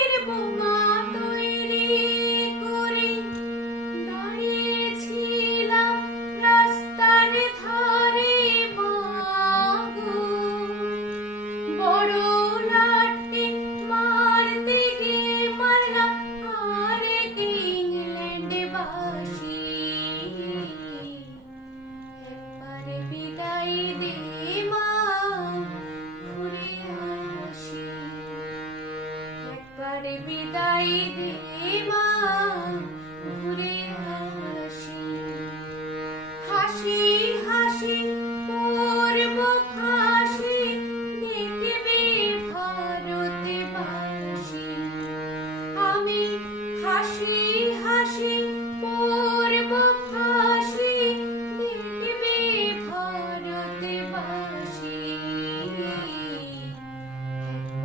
তীর বোমা তৈরি করে দাঁড়িয়েছিলাম রাস্তার ধারে মাগো, বড় লাটকে মারতে গিয়ে মারলাম আরেক ইংল্যান্ডবাসী। একবার বিদায় দে মা, ঘুরে আসি। একবার বিদায় দে মা, ঘুরে আসি। হাসি হাসি